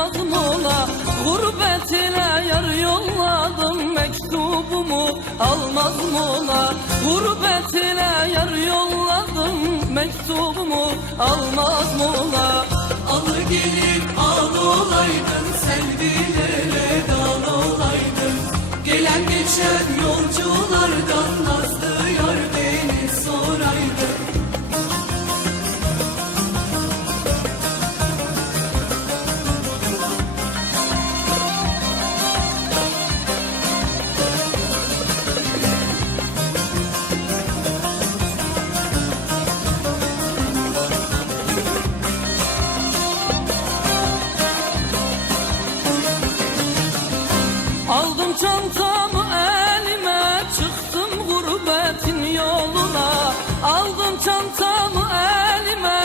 yazmadım ola Gurbet ile yar yolladım mektubumu almaz mola Gurbet ile yar yolladım mektubumu almaz mola Alı gelip al olaydın sevdilere dal olaydın. Gelen geçen yolculardan da Aldım çantamı elime Çıktım gurbetin yoluna. Aldım çantamı elime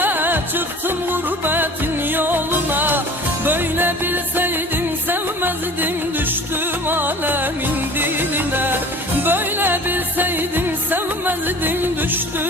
Çıktım gurbetin yoluna. Böyle bilseydim sevmezdim Düştüm alemin diline. Böyle bilseydim sevmezdim Düştüm